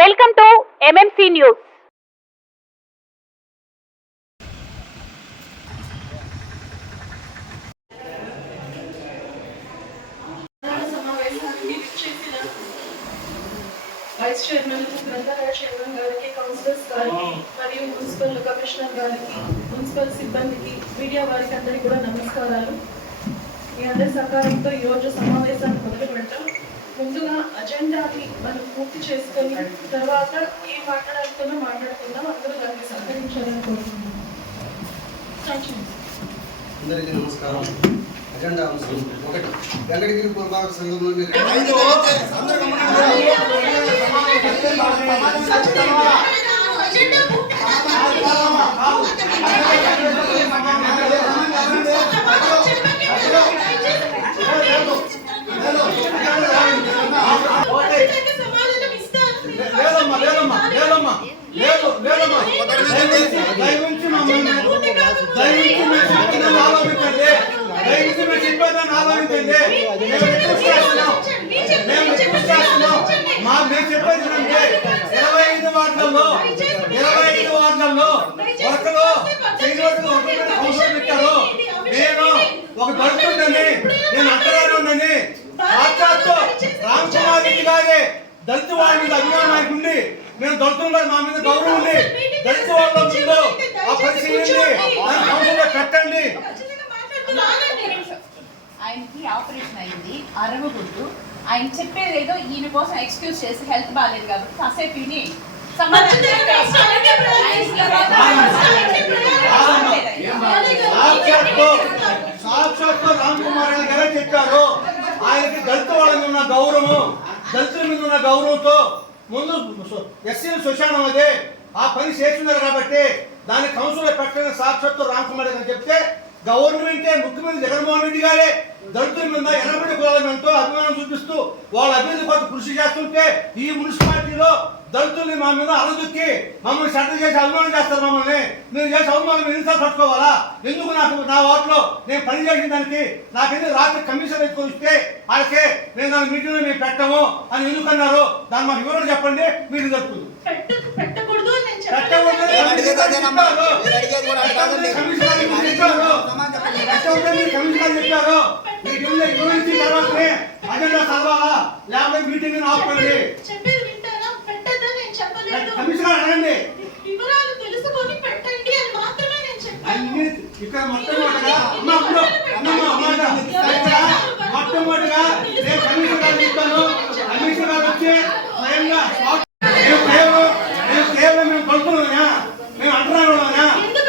Welcome to MMC news. Vice chairman గ్రంథాలయ chairman గారికి, councillors గారికి మరియు మున్సిపల్ కమిషనర్ గారికి, మున్సిపల్ సిబ్బందికి, మీడియా వారికి అందరికీ కూడా నమస్కారాలు. మీ అందరి సహకారంతో ఈరోజు సమావేశాన్ని మొదలు పెడతాం. ముందుగా అజెండాని మనం పూర్తి చేసుకొని తర్వాత ఏం మాట్లాడుకుందాం అందరూ దానికి సహకరించాలని కోరుకుంటున్నాం. అందరికీ నమస్కారం. అజెండా అంశం 1 వెంకటగిరి పురపాలక సంఘంలోని ఒక దళితుండని నేను అంటరాని ఉందని సాక్షాత్తు రామ్ కుమార్ రెడ్డి గారే దళిత వాళ్ళ మీద అభిమానం ఉండి నేను దళితుల్లో మా మీద గౌరవం ఉంది దళిత వాళ్ళ ముందు ఆ పరిశీలించి పెట్టండి. ఆయనకి ఆపరేషన్ అయింది అరవగుడ్డు. ఆయన చెప్పేది ఏదో ఈయన కోసం ఎక్స్క్యూజ్ చేసి హెల్త్ బాగాలేదు కాబట్టి కాసేపు విని సాక్షాత్తు రామ్ కుమార్ రెడ్డి గారే చెప్పారు. ఆయనకి దళిత వాళ్ళ మీద ఉన్న గౌరవం, దళితుల మీద ఉన్న గౌరవంతో ముందు ఎస్సీల శ్మశానం అదే ఆ పని చేస్తున్నారు కాబట్టి దాన్ని కౌన్సిల్లో పెట్టని సాక్షాత్తు రామ్ కుమార్ రెడ్డి గారు చెప్తే గవర్నమెంటే ముఖ్యమంత్రి జగన్మోహన్ రెడ్డి గారే దళితుల మీద 80 కులాల ఎంతో అభిమానం చూపిస్తూ వాళ్ళ అభివృద్ధి కొత్త కృషి చేస్తుంటే ఈ మున్సిపాలిటీలో దళితుల్ని మా మీద అలదుక్కి మమ్మల్ని శ్రద్ధ చేసి అభిమానం చేస్తారు. మమ్మల్ని మీరు చేసి అవమానం ఎన్నిసార్లు పట్టుకోవాలా? ఎందుకు నాకు నా వార్డులో నేను పని చేసిన దానికి నాకెందుకు రాత్రి కమిషన్ ఎత్తుకొని ఇస్తే వాళ్ళకే నేను దాని మీటింగ్లో మేము పెట్టము అని ఎందుకన్నారు? దాన్ని మాకు వివరణ చెప్పండి. మీరు జరుపుతుంది కమిషనర్ చెప్పారు మీటింగ్ తర్వాతనే అజెండా చదవాలా లేకపోతే మీటింగ్ ఆపండి. కమిషనర్ అడగండి. ఇక్కడ మొట్టమొదటిగా మొట్టమొదటిగా నేను కమిషనర్ గారు చెప్తాను. కమిషనర్ గారు వచ్చి స్వయంగా కేవలం మేము కొడుతున్నామా? మేము అంటున్నామా?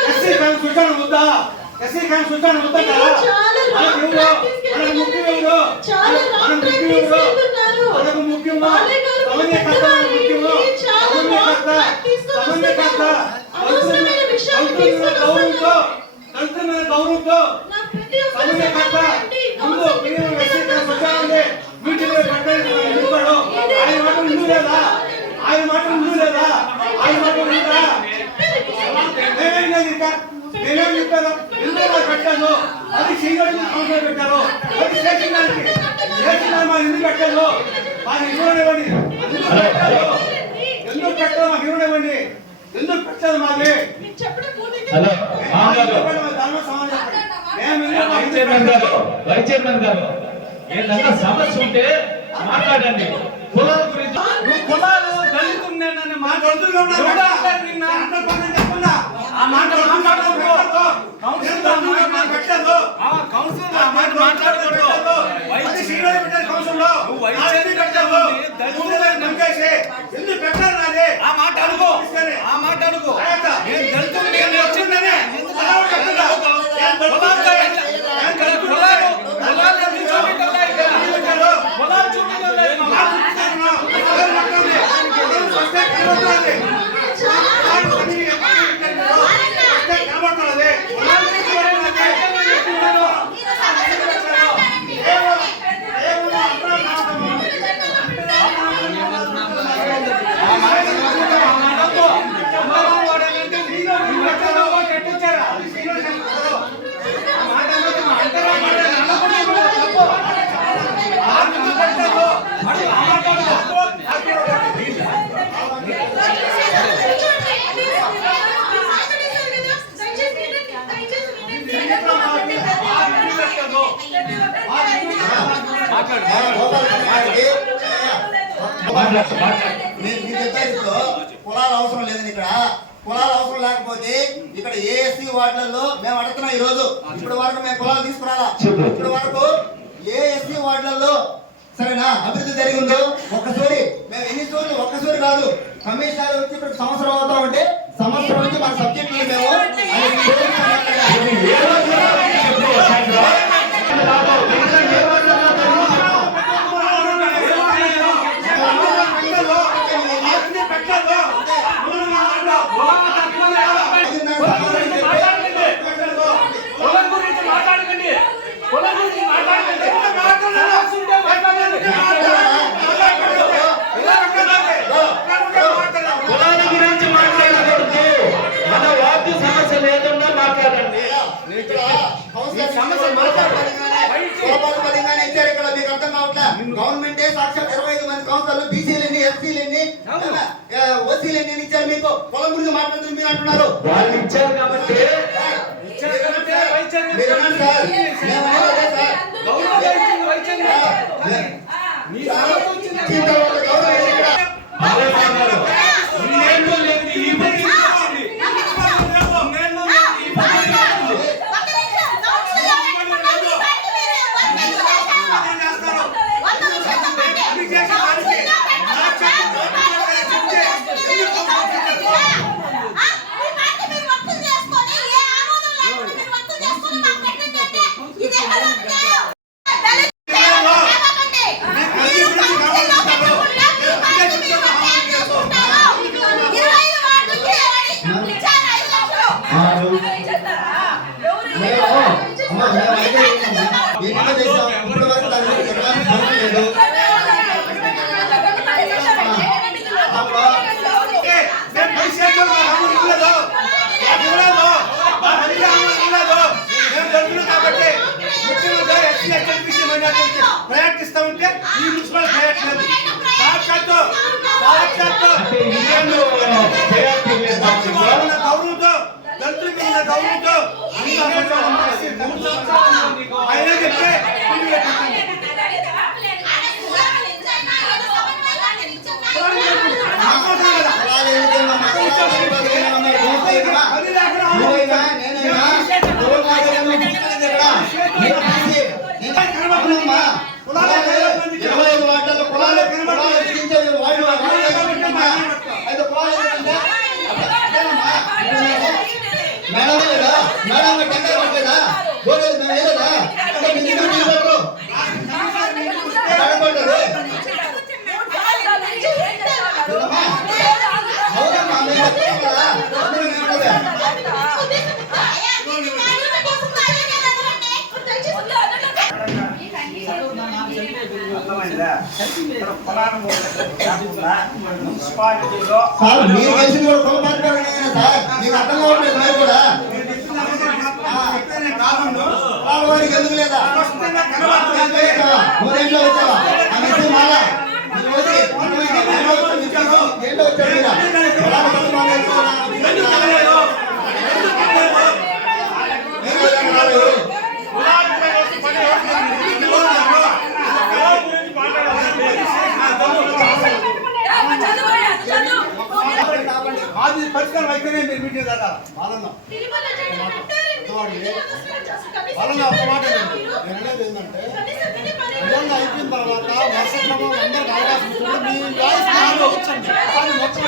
ఎస్సీ ఫ్యాన్ చూసాను వద్దా? ఎస్సీ ఫ్యాన్ చూసాను వద్దా? మనకు ముఖ్యం ఎవరు? మనకు ముఖ్యమా సమన్వయకర్త? ముఖ్యమా సమన్వయకర్త గౌరవంతో దళితుల గౌరవంతో సమన్వయకర్త ముందు శ్మశానాన్ని మీటింగ్ పెట్టాడు. ఆయన మాట ముందు లేదా? ఆయన మాట ముందు లేదా? ఆయన మాట ఉందా? నేనేం చెప్పాను? ఎందుకు పెట్టాను? అది సీనియర్ కౌన్సిలర్ పెట్టారు. అది చేసిన మా ఎందుకు పెట్టాను? మాకు ఇవ్వనివ్వండి. ఎందుకు పెట్టాలి? మాకు ఇవ్వనివ్వండి. ఎందుకు పెట్టాలి? మాది వైస్ చైర్మన్ గారు ఏదన్నా సమస్య ఉంటే మాట్లాడండి. కులాల గురించి కులాలు దళితున్నానని మాట్లాడుతున్నా ఆ మాట మాట్లాడకూడదు. ఎందుకు పెట్టారు? నాదే ఆ మాట అనుకో. ఆ మాట అనుకో. నేను దళితులు నేను వచ్చిందనే గోపాల్ గారికి మాట్లాడు, మాట్లాడు. నేను చెప్పేది ఇప్పుడు కులాలు అవసరం లేదని ఇక్కడ కులాలు అవసరం లేకపోతే ఇక్కడ ఏఎస్సీ వార్డులలో మేము అడుగుతున్నాం ఈ రోజు ఇప్పటి వరకు మేము కులాలు తీసుకురాలా చెప్పు. ఇప్పటి వరకు ఏఎస్సీ వార్డులలో సరేనా అభివృద్ధి జరిగిందో ఒక్కసారి మేము ఎన్ని చోట్ల ఒక్కసారి కాదు కమిషనర్ వచ్చి ఇప్పుడు సంవత్సరం అవుతా ఉంటే సంవత్సరం నుంచి మన సబ్జెక్టులు మేము ఆయనకి ఏ రోజు మాట్లాడాలి? ఏ రోజు చెప్పు, సాయంత్రం. రాబో, ఇంకా ఏ రోజు కులాల గురించి మాట్లాడకూడదు. మన వార్డు సమస్య లేదన్నా మాట్లాడండి. ఇక్కడ కౌన్సిలర్ సమస్యలు మాట్లాడగానే ఇచ్చారు ఇక్కడ మీకు అర్థం కావట్లే గవర్నమెంటే సాక్షాత్ 25 మంది కౌన్సిలర్లు బీసీలని ఎస్సీలని ఓసీలని ఇచ్చారు మీకు కులం గురించి మాట్లాడుతుంది మీరు అంటున్నారు వాళ్ళు ఇచ్చారు కాబట్టి మీరు అన్నారు సార్ మేము అనేది సార్ గౌరవం ఇక్కడ ఆలోచనలు. ఇన్నేళ్ళు లేదు ఈ పని. ప్రయత్నిస్తా ఉంటే ఈ మున్సిపల్ ప్రయత్నం సాక్షాత్తు అంటే ఇన్నేళ్ళు చేయాల్సి లేదు దాంట్లో. గౌరవంతో దళితుల మీద గౌరవంతో ఆయన చెప్తే మేడం లేదా మేడం టెండర్ పట్టలేదా గోడలు మేము లేదా అంటే మీ దగ్గర నిలబడరు నడబడ్డరు అవునమ్మా మేము వచ్చాం కదా అందరూ నిలబడరు మున్సిపాలిటీలో సార్ మీరు చేసింది కూడా కుల మాట్లాడమే సార్ మీకు అర్థం కావట్లేదు మీరు కూడా వాడికి ఎందుకు లేదా మూడేంట్లో వచ్చావా అనేసి మాలా ఏంటో వచ్చాడు అది పరిష్కారం అయితేనే మీరు మీటింగ్ కదా వాళ్ళన్నా వాళ్ళన్నా ఒక మాట నేను అనేది ఏంటంటే నిజంగా అయిపోయిన తర్వాత వర్ష క్రమం అందరికి అవకాశం ఇస్తుంది మీ వాయిస్ నాలో వచ్చండి కానీ మొత్తం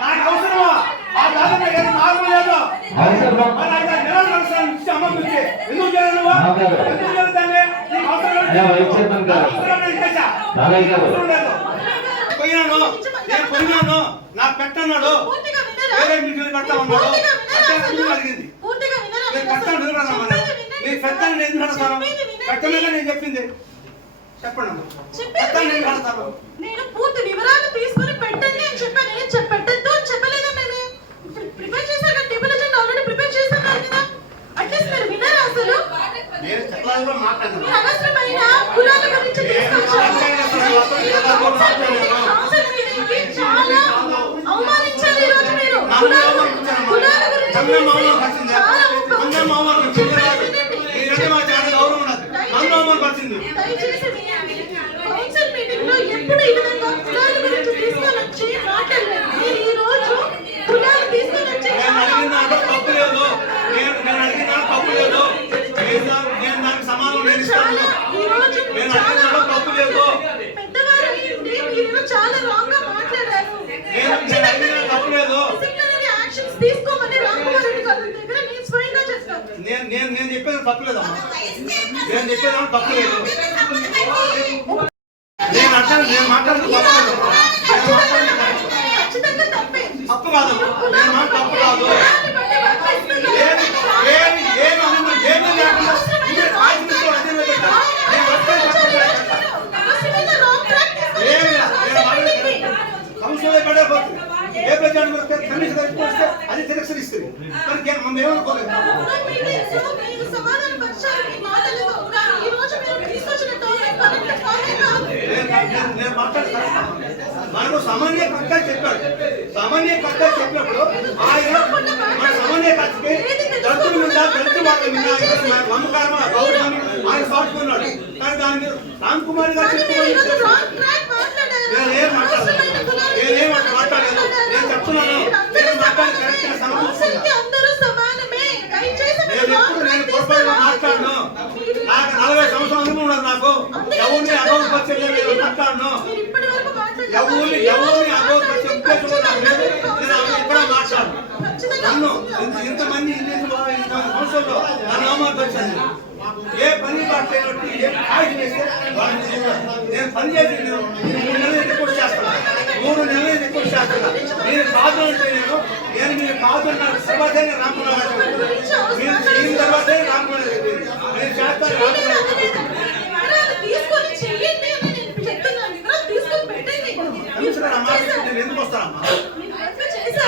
నాకు అవసరమా ఆ దాదాపు ఏదో మార్పు లేదు అవసరం. మరి ఆయన నిలబడి నడుస్తాను ఇచ్చి అమ్మ నుంచి ఎందుకు చేయాలి నువ్వు ఎందుకు చేయాలి నీకు అవసరం లేదు. అయ్యా, వైస్ చైర్మన్ గారు. అవసరం లేదు ఇచ్చేసా. బాలయ్య గారు. అవసరం లేదు. పోయినాను నేను పోయినాను నాకు పెట్టన్నాడు వేరే మీటింగ్ పెడతా ఉన్నాడు అంటే ఎందుకు అడిగింది నేను పెడతాను నిలబడమన్నాడు నీకు పెడతాను ఎందుకు పెడతాను పెట్టలేక నేను చెప్పింది చెప్పండి అమ్మ. పెడతాను నేను పెడతాను నేను పూర్తి వివరాలు తీసుకొని పెట్టండి అని చెప్పాను నేను పెట్టద్దు అని చెప్పలేదా మేము ప్రిపేర్ చేశాక టేబుల్ అజెండా ఆల్రెడీ ప్రిపేర్ చేశాను కదా అట్లీస్ట్ మీరు విన్నారా అసలు నేను చెప్పాలని కూడా మాట్లాడతాను మీరు అనవసరమైన కులాల అమ్మ అవమానపరిచింది. అమ్మ అవమానపరిచింది. మీరంటే మాకు చాలా గౌరవం ఉన్నది. నన్ను అవమానపరిచింది. దయచేసి వినండి. కౌన్సిల్ మీటింగ్ లో ఎప్పుడు ఈ విధంగా కులాల గురించి తీసుకొని వచ్చి మాట్లాడలేదు. మీరు ఈ రోజు కులాలు తీసుకొని వచ్చి నేను అడిగిన దాంట్లో తప్పు లేదు. నేను అడిగిన దాంట్లో తప్పు లేదు. నేను దానికి సమాధానం నేను ఇస్తాను. ఈ రోజు నేను అడిగిన దాంట్లో తప్పు లేదు. పెద్దవారు అయ్యుండి మీరు చాలా రాంగ్ గా మాట్లాడారు. నేను అడిగిన దాంట్లో తప్పు లేదు. డిసిప్లినరీ యాక్షన్స్ తీసుకోమని రామకుమార్ రెడ్డి గారి దగ్గర నేను స్వయంగా చేస్తాను. నేను చెప్పేది తప్పు లేదమ్మా. నేను చెప్పేది తప్పు లేదు. నేను మాట్లాడుతూ తప్పు లేదు. ఖచ్చితంగా తప్పే. తప్పు కాదు. నేను మాట తప్పు కాదు. ఏ ప్రజలు అది తిరస్కరిస్తుంది. మరి మనం ఏమనుకోలేదు. నేను మాట్లాడతాను. మనకు సమన్వయ కర్త చెప్పాడు. సమన్వయ కర్త చెప్పినప్పుడు ఆయన మన సమన్వయ కర్తకి దళితుల మీద దళిత వాళ్ళ మీద నమ్మకారం గౌరవం ఆయన పాటుకున్నాడు. కానీ దాని మీద రామ్ కుమార్ గారు నేనేం మాట్లాడలేదు. నేను చెప్తున్నాను. నేను మాట్లాడి కరెక్ట్గా నేను పొరపాటుగా మాట్లాడను. నాకు 40 సంవత్సరాల అనుభవం ఉన్నది. నాకు ఎవరిని అగౌరవపరిచే మాట్లాడను. ఎవరిని అగౌరవపరిచే ఉద్దేశం నాకు లేదు. నేను ఎక్కడ మాట్లాడను. నన్ను ఇంతమంది సంవత్సరంలో నన్ను అవమానపరిచింది. ఏ పని పట్టేటట్టు ఏ కాగితం వేస్తే నేను పని చేసి నేను 3 నెలలు రిపోర్ట్ చేస్తాను. 3 నెలలు రిపోర్ట్ చేస్తాను. నేను కాదు అంటే నేను మీరు కాదు అన్న తర్వాతే రామకుమార్ మీరు దీని తర్వాతే రామకుమార్ నేను చేస్తాను. కమిషనర్ ఆ మాట నేను ఎందుకు వస్తానమ్మా?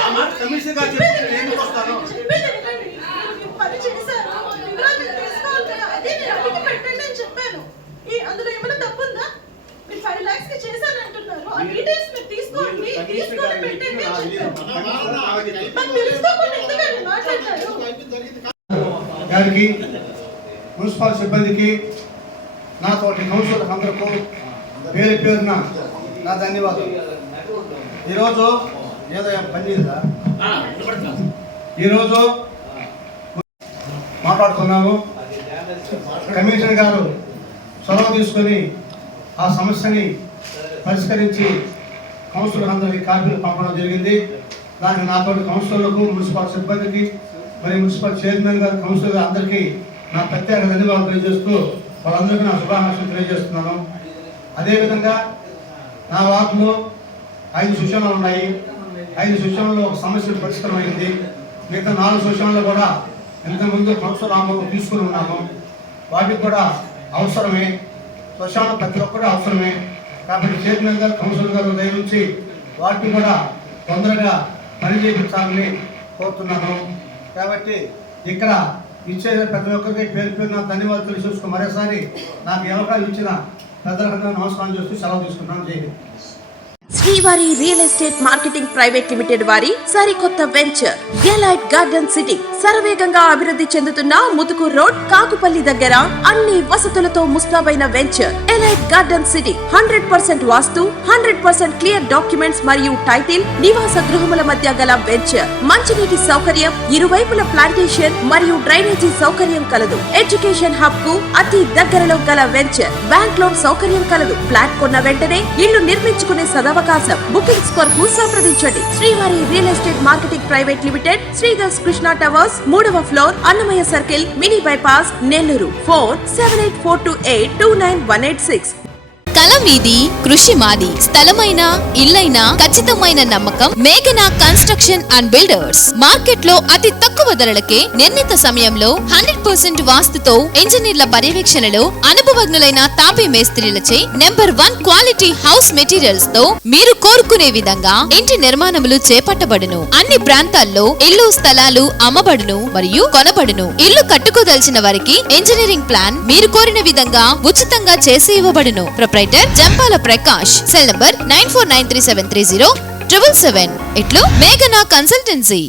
ఆ మాట కమిషనర్ గారు చెప్పి నేను ఎందుకు వస్తాను? పని చేశారు. పెట్టండి అని చెప్పాను. అందులో ఏమైనా తప్పు ఉందా? మీరు 5 lakhs కి చేశాను అంటున్నారు. ఆ డీటెయిల్స్ మీరు తీసుకోండి. తీసుకొని పెట్టండి అని చెప్పాను. మరి తెలుసుకోకుండా ఎందుకండి మాట్లాడతారు? గారికి మున్సిపల్ సిబ్బందికి నాతోటి కౌన్సిలర్ అందరికీ పేరు పేరున నా ధన్యవాదాలు. ఈరోజు ఏదో పని చేదా ఈరోజు మాట్లాడుతున్నాము. కమిషనర్ గారు చొరవ తీసుకొని ఆ సమస్యని పరిష్కరించి కౌన్సిలర్ అందరికీ కాపీలు పంపడం జరిగింది. దానికి నాతో కౌన్సిలర్లకు మున్సిపల్ సిబ్బందికి మరి మున్సిపల్ చైర్మన్ గారు కౌన్సిలర్ అందరికీ నా ప్రత్యేక ధన్యవాదాలు తెలియజేస్తూ వాళ్ళందరికీ నా శుభాకాంక్షలు తెలియజేస్తున్నాను. అదేవిధంగా నా వార్డులో 5 సూచనలు ఉన్నాయి. 5 సూచనల్లో ఒక సమస్య పరిష్కారం అయింది. మిగతా 4 సూచనలు కూడా ఇంతకుముందు కౌన్సిలర్ ఆమోదం తీసుకుని ఉన్నాము. వాటికి కూడా అవసరమే. శ్మశానం ప్రతి ఒక్కటి అవసరమే. కాబట్టి చైర్మన్ గారు కౌన్సిలర్ గారు దయవుంచి వాటిని కూడా తొందరగా పని చేయించాలని కోరుతున్నాను. కాబట్టి ఇక్కడ ఇచ్చే ప్రతి ఒక్కరికి పేరు పేరున ధన్యవాదాలు తెలియజేస్తూ మరోసారి నాకు ఈ అవకాశం ఇచ్చిన పెద్దలందరూ నమస్కారం చేస్తూ సెలవు తీసుకుంటున్నాను. జై హింద్. శ్రీవారి real estate marketing private limited వారి సరికొత్త వెంచర్ గెలైట్ గార్డెన్ సిటీ శరవేగంగా అభివృద్ధి చెందుతున్న ముతుకూర్ రోడ్ కాకుపల్లి దగ్గర అన్ని వసతులతో ముస్తాబైన వెంచర్ ఎలైట్ గార్డెన్ సిటీ 100% వాస్తు 100% క్లియర్ డాక్యుమెంట్స్ మరియు టైటిల్ నివాస గృహముల మధ్య గల వెంచర్ మంచినీటి సౌకర్యం ఇరువైపుల ప్లాంటేషన్ మరియు డ్రైనేజీ సౌకర్యం కలదు. ఎడ్యుకేషన్ హబ్ కు అతి దగ్గరలో గల వెంచర్ బ్యాంక్ లోన్ సౌకర్యం కలదు. ఫ్లాట్ కొన్న వెంటనే ఇల్లు నిర్మించుకునే సదవకాశం. బుకింగ్స్ కొరకు సంప్రదించండి. Srivari real estate marketing private limited, Sridhar's Krishna towers, 3వ floor, Annamayya circle, mini bypass, Nellore. Phone 7842829186. కల మీది కృషి మాది. స్థలమైన ఇల్లైనా ఖచ్చితమైన నమ్మకం మేఘనా కన్స్ట్రక్షన్ అండ్ బిల్డర్స్. మార్కెట్ లో అతి తక్కువ ధరలకే నిర్ణీత సమయంలో 100% వాస్తుతో ఇంజనీర్ల పర్యవేక్షణలో అనుభవజ్ఞులైన తాపీ మేస్త్రీలచే నంబర్ 1 క్వాలిటీ హౌస్ మెటీరియల్స్ తో మీరు కోరుకునే విధంగా ఇంటి నిర్మాణములు చేపట్టబడును. అన్ని ప్రాంతాల్లో ఇల్లు స్థలాలు అమ్మబడును మరియు కొనబడును. ఇల్లు కట్టుకోదలిచిన వారికి ఇంజనీరింగ్ ప్లాన్ మీరు కోరిన విధంగా ఉచితంగా చేసి ఇవ్వబడును. జంపాల ప్రకాష్. Cell number 9493730777. ఇట్లు మేఘనా కన్సల్టెన్సీ.